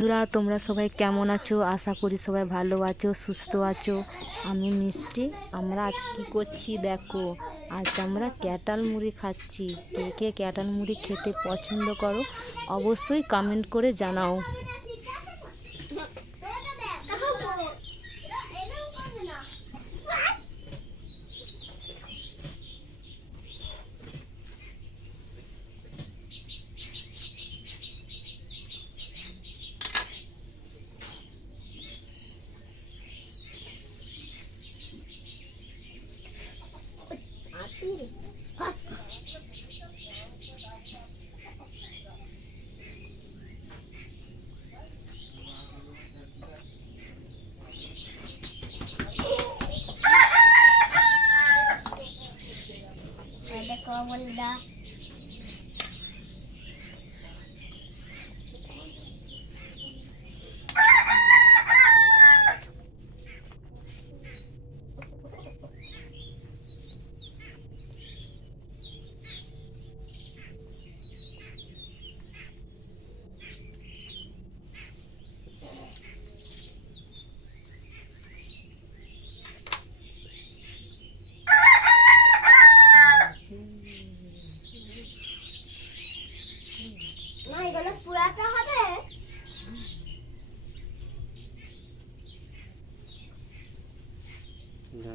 বন্ধুরা তোমরা সবাই কেমন আছো? আশা করি সবাই ভালো আছো, সুস্থ আছো। আমি মিষ্টি। আমরা আজ কি করছি দেখো। আজ আমরা ক্যাটাল মুড়ি খাচ্ছি। কে কে ক্যাটাল মুড়ি খেতে পছন্দ করো অবশ্যই কমেন্ট করে জানাও। দেখো বন্ধুরা না এগুলো পুরাতে হবে না